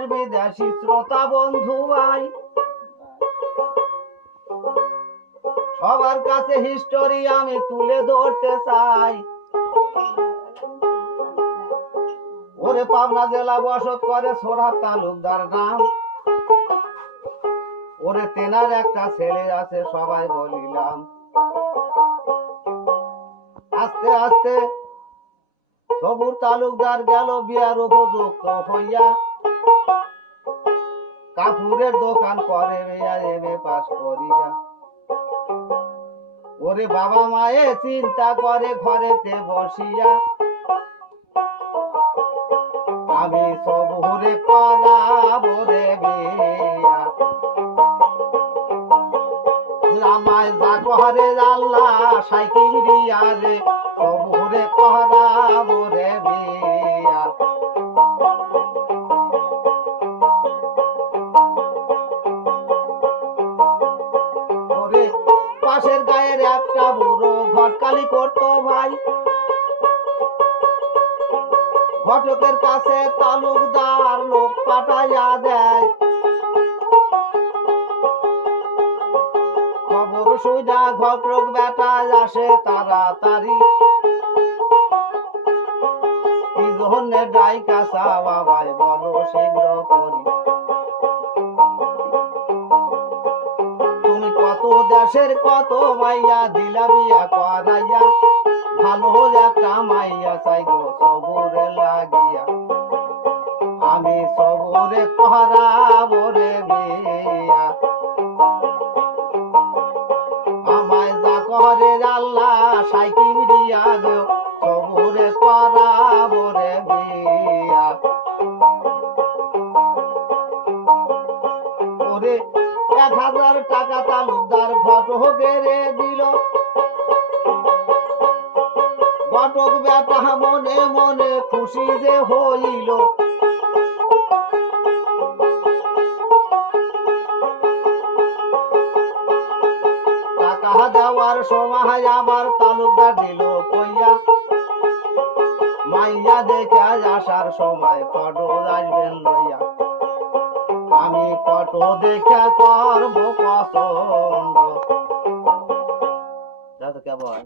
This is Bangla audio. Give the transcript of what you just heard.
দেশের বিদেশি শ্রোতা বন্ধু ভাই, সবার কাছে হিস্টোরি আমি তুলে ধরতে চাই। ওরে পাবনা জেলা বসত করে সোহরাব তালুকদার নাম, ওরে তেনার একটা ছেলে আছে সবাই বলিলাম। আস্তে আস্তে সবুর তালুকদার গেল বিয়ার উপযুক্ত হইয়া, কাপুরের দোকান করে এমএ পাস করিয়া। ওরে বাবা মায়ে চিন্তা করে ঘরেতে বসিয়া, আমি সবুরে করাবো রে বিয়া। আমায় যা কহরে আল্লাহ সাইকিল দিয়া রে, সবুরে করাবো রে বিয়া। ওরে পাশের গায়ের একটা বুড়ো ঘটকালি করতো ভাই, ঘটকের কাছে তালুকদার লোক পাঠাইয়া দেয়। খবর শুইনা ঘটক বেটা আসে তাড়াতাড়ি, কি জন্য ডাইকা চাওয়া ভাই বলো শীঘ্র করি। তুমি কত দেশের কত মাইয়া দিলা বিয়া করাইয়া, ভালো একটা মাইয়া চাই গো সবুরে লাগিয়া। আমি সবুরে করাবো রে বিয়া, আমায় যা করে আল্লাহ সাইকিল দিয়া গো, সবুরে করাবো রে বিয়া। ওরে 1000 টাকা তালুকদার ঘটকের দিল, ঘটক বেটা মনে মনে খুশি যে হইল। টাকা দেওয়ার সময় আবার তালুকদার দিল কইয়া, মাইয়া দেখে আসার সময় ফটো আসবেন লইয়া। আমি ফটো দেখে করবো পছন্দ। কেমন